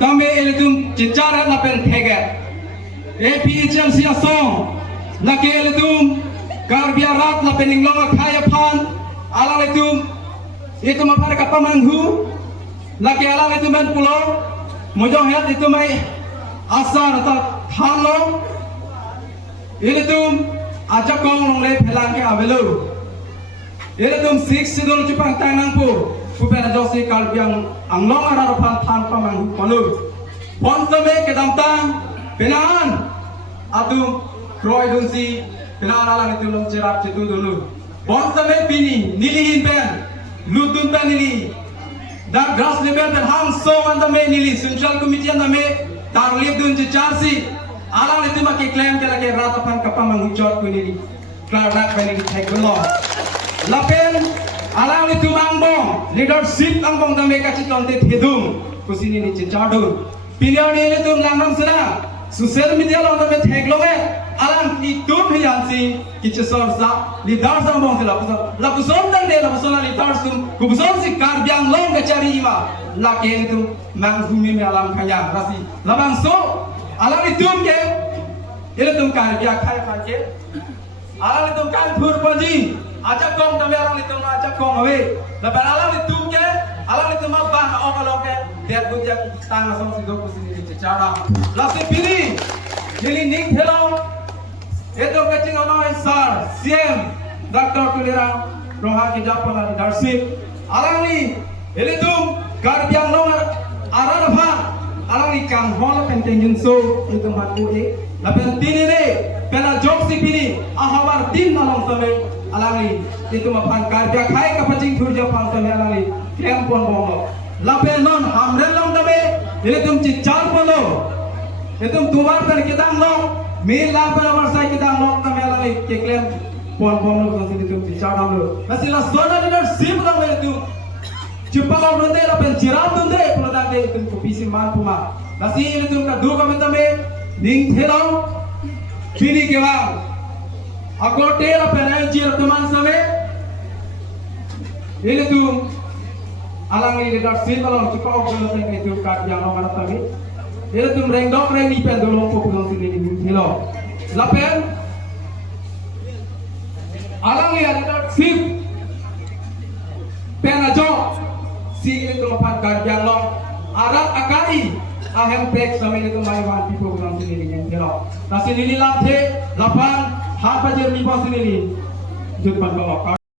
kami elitum cicara napen thege APHM siasong laki elitum karbiarat napen inglong khaya phan ala elitum itu mapar kapamanghu laki ala elitum ben pulo mojong het itu mai asar atau thalo elitum ajakong longle phelang ke avelu elitum 6 sidol chupang tanang pu Pupena Josi Kalbiang Anglong Arapan Tanpa Manghu Palu Pontame Kedamtang Penaan Atu Kroy Dunsi Penaan Alang Itulung Cerap Citu Dulu Pontame Pini Nilihin Pen Lutun Pen Nili Dak Gras Liber Pen Hang Song Andame Nili Central Committee Andame Tarlip Dun Cicarsi Alang Itu Maki Klaim Kela Ke Ratapan Kapang Manghu Jot Kunili Klarak Penili Tegulong Lapen Alang itu mangbong leadership angbong dame kaci tonte thedum kusini ni cincadu pilihan ini tuh langgam sana sosial media long dame theglonge alang itu hiansi kicesor sa leaders angbong sila lapuson dan de lapuson leaders tum kubuson si karbiang long kacari ima laki itu manghumi me alam kaya rasi labang so alang itu ke ini tuh karbiak kaya kaya alang itu kan purpaji ajak kong dame alang itu ajak kong awe lebar alang itu ke alang itu mah bah kalau ke dia buat tang langsung sido kusini cara lasi pilih pilih ning hello itu kecing orang sar CM Dr. Kulira roha kita pernah leadership alang ni itu karbiang nomor arah alang ni kang hol pentingin so itu matu lapen tini ni pela jok si pini ahawar tin nalong sampai alangi itu mapan karja khai kapacing thurja pang sampai alangi krem pon bongo lapen non hamren long dabe ini tum cicar polo itu tuwar kan kita long mil lapen amar sai kita long sampai alangi krem pon bongo kan itu cicar lo masih la zona leadership long itu Jepang orang tu lapen jirat tu deh kalau dah deh itu kopisi man puma masih itu kan dua kami tame ning thelo pini ke bang aku tel apa jir teman same ini tu alang ini leadership alang cukup orang itu kat yang orang kata ini tu rengdok rengi pen dolong fokus sini ning thelo lapen alang ini leadership pen ajo si itu lepas karjang long arat akai ahem pek sampai itu maiwan pipo kurang sini yang kira. Nasi lili lampe, lapan, hapa jernih pas sini, jut pan bawa.